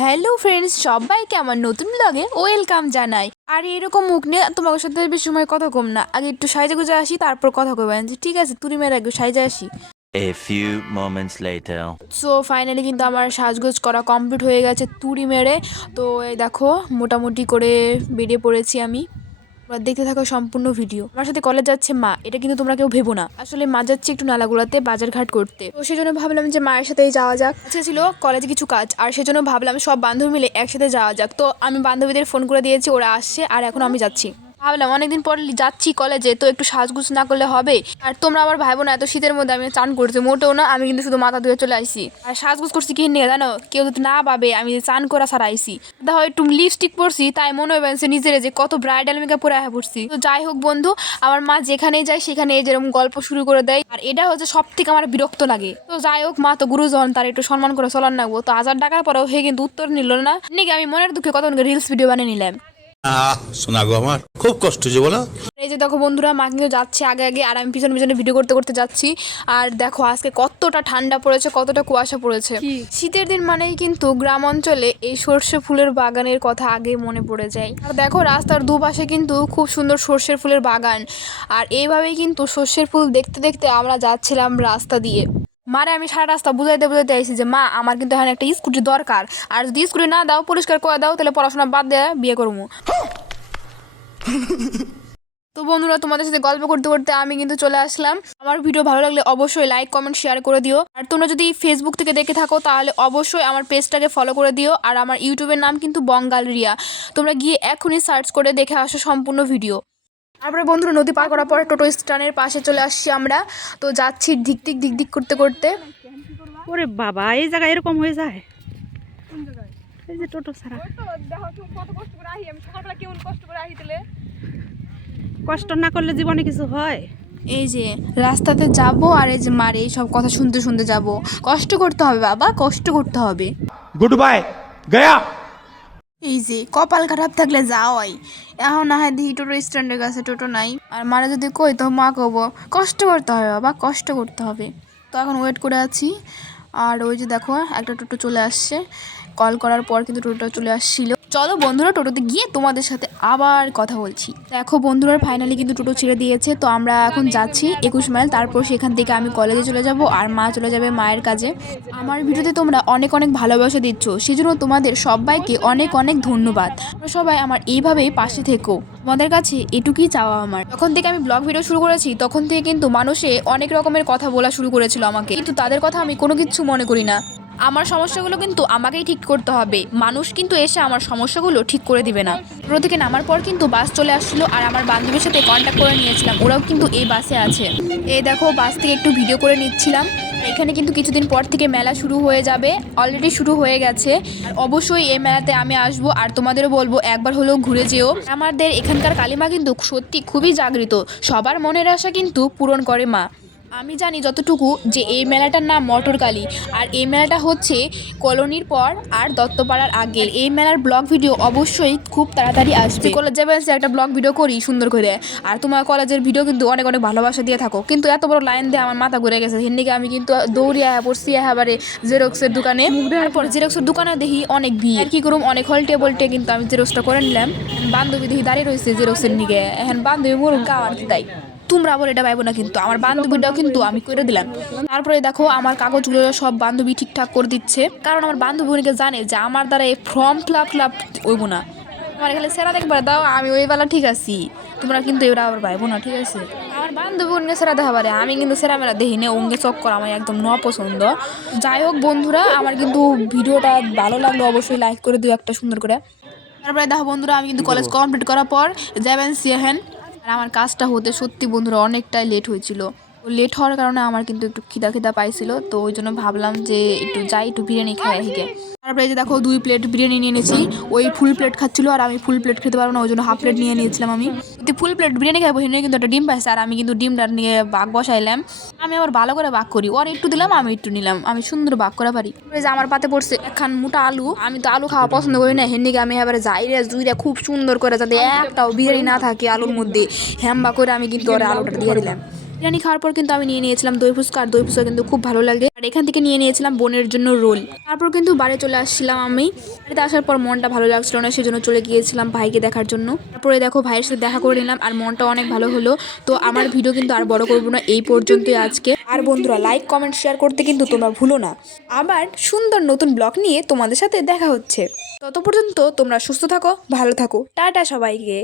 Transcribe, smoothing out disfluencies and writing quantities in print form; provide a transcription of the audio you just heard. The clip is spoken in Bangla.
হ্যালো ফ্রেন্ডস, সবাইকে আমার নতুন ব্লগে ওয়েলকাম জানাই। আর এরকম মুখ নিয়ে তোমার সাথে বেশি সময় কথা কম না, আগে একটু সাইজে গুজে আসি, তারপর কথা কইবেন। ঠিক আছে, তুই মেরে আগে সাইজে আসি। A few moments later. So finally কিন্তু আমার সাজগোজ করা কমপ্লিট হয়ে গেছে তুড়ি মেরে। তো এই দেখো মোটামুটি করে বেরিয়ে পড়েছি আমি। তোমরা দেখতে থাকো সম্পূর্ণ ভিডিও। আমার সাথে কলেজ যাচ্ছে মা, এটা কিন্তু তোমরা কেউ ভেবো না। আসলে মা যাচ্ছে একটু নালাগোলাতে বাজার ঘাট করতে, তো সেজন্য ভাবলাম যে মায়ের সাথেই যাওয়া যাক। আচ্ছা ছিল কলেজে কিছু কাজ, আর সেজন্য ভাবলাম সব বান্ধবী মিলে একসাথে যাওয়া যাক। তো আমি বান্ধবীদের ফোন করে দিয়েছি, ওরা আসছে, আর এখন আমি যাচ্ছি। ভাবলাম অনেকদিন পর যাচ্ছি কলেজে, তো একটু সাজগুজ না করলে হবে। আর তোমরা আবার ভাইবো না এত শীতের মধ্যে আমি চান করছি, মোটেও না। আমি কিন্তু শুধু মাথা ধুয়ে চলে আসছি। আর সাজগুজ করছি কি নিয়ে জানো, কেউ যদি না ভাবে আমি চান করা ছাড়া আইসি। দেখো একটু লিপস্টিক পরছি, তাই মনে হবে নিজের যে কত ব্রাইডাল মেকআপ পরে আয়া পড়ছি। তো যাই হোক বন্ধু, আমার মা যেখানেই যায় সেখানে যেরকম গল্প শুরু করে দেয়, আর এটা হচ্ছে সব থেকে আমার বিরক্ত লাগে। তো যাই হোক, মা তো গুরুজন, তার একটু সম্মান করে চলার নাগবো। তো 1000 টাকার পরেও হে কিন্তু উত্তর নিল না। নাকি আমি মনের দুঃখে কত রিলস ভিডিও বানিয়ে নিলাম। শোনা গো, আমার খুব কষ্ট যে বলো। এই যে দেখো বন্ধুরা, মা কিন্তু যাচ্ছে আগে আগে, আর আমি পিছনে পিছনে ভিডিও করতে করতে যাচ্ছি। আর দেখো আজকে কতটা ঠান্ডা পড়েছে, কতটা কুয়াশা পড়েছে। শীতের দিন মানেই কিন্তু গ্রাম অঞ্চলে এই সর্ষে ফুলের বাগানের কথা আগে মনে পড়ে যায়। আর দেখো রাস্তার দুপাশে কিন্তু খুব সুন্দর সর্ষের ফুলের বাগান। আর এইভাবেই কিন্তু সর্ষের ফুল দেখতে দেখতে আমরা যাচ্ছিলাম রাস্তা দিয়ে। মারে আমি সারা রাস্তা বুঝাইতে বুঝাইতে আইছি যে মা, আমার কিন্তু এখানে একটা স্কুটি দরকার, আর যদি স্কুটি না দাও, পরিষ্কার করে দাও, তাহলে পড়াশোনা বাদ দিয়ে বিয়ে করবো। তো বন্ধুরা, তোমাদের সাথে গল্প করতে করতে আমি কিন্তু চলে আসলাম। আমার ভিডিও ভালো লাগলে অবশ্যই লাইক কমেন্ট শেয়ার করে দিও। আর তোমরা যদি ফেসবুক থেকে দেখে থাকো তাহলে অবশ্যই আমার পেজটাকে ফলো করে দিও। আর আমার ইউটিউবের নাম কিন্তু বঙ্গাল রিয়া, তোমরা গিয়ে এখনই সার্চ করে দেখে আসো সম্পূর্ণ ভিডিও। তারপরে বন্ধুরা, নদী পার করার পর টোটো স্ট্যান্ডের পাশে চলে আসছি আমরা। তো যাচ্ছি ধিক ধিক করতে করতে। ওরে বাবা, এই জায়গায় এরকম হয়ে যায়? এই যে টোটো ছাড়া কষ্ট না করলে জীবনে কিছু হয়? এই যে রাস্তাতে যাব, আর এই যে মার এই সব কথা শুনতে শুনতে যাব। কষ্ট করতে হবে বাবা, কষ্ট করতে হবে। Good bye Gaya. এই যে কপাল খারাপ থাকলে যাওয়াই। এখন না হয় দেখি টোটো স্ট্যান্ডের কাছে টোটো নাই, আর মারা যদি কই তো মা কব কষ্ট করতে হবে বাবা, কষ্ট করতে হবে। তো এখন ওয়েট করে আছি। আর ওই যে দেখো একটা টোটো চলে আসছে, কল করার পর কিন্তু টোটোটা চলে আসছিল। চলো বন্ধুরা, টোটোতে গিয়ে তোমাদের সাথে আবার কথা বলছি। দেখো বন্ধুরা, ফাইনালি কিন্তু টোটো ছেড়ে দিয়েছে। তো আমরা এখন যাচ্ছি 21 মাইল, তারপর সেখান থেকে আমি কলেজে চলে যাব, আর মা চলে যাবে মায়ের কাজে। আমার ভিডিওতে তোমরা অনেক অনেক ভালোবাসা দিচ্ছ, সেজন্য তোমাদের সবাইকে অনেক অনেক ধন্যবাদ। তোমরা সবাই আমার এইভাবেই পাশে থেকো, তোমাদের কাছে এটুকুই চাওয়া আমার। যখন থেকে আমি ব্লগ ভিডিও শুরু করেছি তখন থেকে কিন্তু মানুষে অনেক রকমের কথা বলা শুরু করেছিল আমাকে, কিন্তু তাদের কথা আমি কোনো কিছু মনে করি না। আমার সমস্যাগুলো কিন্তু আমাকেই ঠিক করতে হবে, মানুষ কিন্তু এসে আমার সমস্যাগুলো ঠিক করে দিবে না। টোটো থেকে নামার পর কিন্তু বাস চলে আসছিল, আর আমার বান্ধবীর সাথে কন্ট্যাক্ট করে নিয়েছিলাম, ওরাও কিন্তু এই বাসে আছে। এই দেখো বাস থেকে একটু ভিডিও করে নিচ্ছিলাম। এখানে কিন্তু কিছুদিন পর থেকে মেলা শুরু হয়ে যাবে, অলরেডি শুরু হয়ে গেছে। আর অবশ্যই এই মেলাতে আমি আসবো, আর তোমাদেরও বলবো একবার হলেও ঘুরে যেও। আমাদের এখানকার কালীমা কিন্তু সত্যি খুবই জাগৃত, সবার মনের আশা কিন্তু পূরণ করে মা। আমি জানি যতটুকু যে এই মেলাটার নাম মটর কালী, আর এই মেলাটা হচ্ছে কলোনির পর আর দত্তপাড়ার আগে। এই মেলার ব্লগ ভিডিও অবশ্যই খুব তাড়াতাড়ি আসবে। কলেজ যাবে একটা ব্লগ ভিডিও করি সুন্দর করে, আর তোমার কলেজের ভিডিও কিন্তু অনেক অনেক ভালোবাসা দিয়ে থাকো। কিন্তু এত বড় লাইন দিয়ে আমার মাথা ঘুরে গেছে, হিন্দিকে আমি কিন্তু দৌড়িয়ে পড়ছি এবারে জেরক্সের দোকানে। তারপর জেরক্সের দোকানে দেখি অনেক ভিড়, কি করুম অনেক হলটে বলটে কিন্তু আমি জেরক্সটা করে নিলাম। বান্ধবী দেখি দাঁড়িয়ে রয়েছে জেরক্সের নিকে, এখন বান্ধবী মরুক গাও আর কি তাই। তোমরা আবার এটা পাইবো না, কিন্তু আমার বান্ধবীটাও কিন্তু আমি করে দিলাম। তারপরে দেখো আমার কাগজগুলো সব বান্ধবী ঠিকঠাক করে দিচ্ছে, কারণ আমার বান্ধবী অনেকে জানে যে আমার দ্বারা এই ফর্ম ফিল আপ হইব না। আমার এখানে সেরা দেখবার দাও, আমি ওই বেলা ঠিক আছি, তোমরা কিন্তু এবার আবার পাইবো না, ঠিক আছে? আমার বান্ধবী অন্য সেরা দেখা পারে, আমি কিন্তু সেরা মেরা দেখি না, অঙ্গে চক্কর আমার একদম ন পছন্দ। যাই হোক বন্ধুরা, আমার কিন্তু ভিডিওটা ভালো লাগলো অবশ্যই লাইক করে দিও একটা সুন্দর করে। তারপরে দেখো বন্ধুরা, আমি কিন্তু কলেজ কমপ্লিট করার পর যাবেন সিএহেন। আর আমার কাজটা হতে সত্যি বন্ধুরা অনেকটাই লেট হয়েছিল। লেট হওয়ার কারণে আমার কিন্তু একটু খিদা পাইছিল, তো ওই জন্য ভাবলাম যে একটু যাই, একটু বিরিয়ানি খাই হিকে। তারপরে এই যে দেখো 2 প্লেট বিরিয়ানি নিয়ে নিয়েছি। ওই ফুল প্লেট খাচ্ছিল, আর আমি ফুল প্লেট খেতে পারবো না, ওই জন্য হাফ প্লেট নিয়ে নিয়েছিলাম। আমি যদি ফুল প্লেট বিরিয়ানি খাইবো, সেখানে কিন্তু একটা ডিম পাইছে, আর আমি কিন্তু ডিমটা নিয়ে বাঘ বসাইলাম। আমি আবার ভালো করে বাঘ করি, ওর একটু দিলাম আমি একটু নিলাম, আমি সুন্দর বাঘ করে পারি। ওই যে আমার পাতে পড়ছে একখান মোটা আলু, আমি তো আলু খাওয়া পছন্দ করি না, হেন্দিকে আমি এবারে যাইরে জুইরে খুব সুন্দর করে যাতে একটাও বিরিয়ানি না থাকে আলুর মধ্যে, হ্যাম্বা করে আমি কিন্তু ওর আলুটা দিয়ে দিলাম। বিরিয়ানি খাওয়ার পর কিন্তু আমি নিয়ে নিয়েছিলাম দই ফুচকা, আর দই ফুচকা কিন্তু খুব ভালো লাগে। আর এখান থেকে নিয়ে নিয়েছিলাম বোনের জন্য রোল। তারপর কিন্তু বাড়ি চলে আসছিলাম আমি। বাড়িতে আসার পর মনটা ভালো লাগছিল না, সেজন্য চলে গিয়েছিলাম ভাইকে দেখার জন্য। তারপরে দেখো ভাইয়ের সাথে দেখা করে নিলাম, আর মনটা অনেক ভালো হলো। তো আমার ভিডিও কিন্তু আর বড় করবো না, এই পর্যন্তই আজকে। আর বন্ধুরা, লাইক কমেন্ট শেয়ার করতে কিন্তু তোমরা ভুলো না। আবার সুন্দর নতুন ব্লগ নিয়ে তোমাদের সাথে দেখা হচ্ছে। তত পর্যন্ত তোমরা সুস্থ থাকো, ভালো থাকো, টাটা সবাইকে।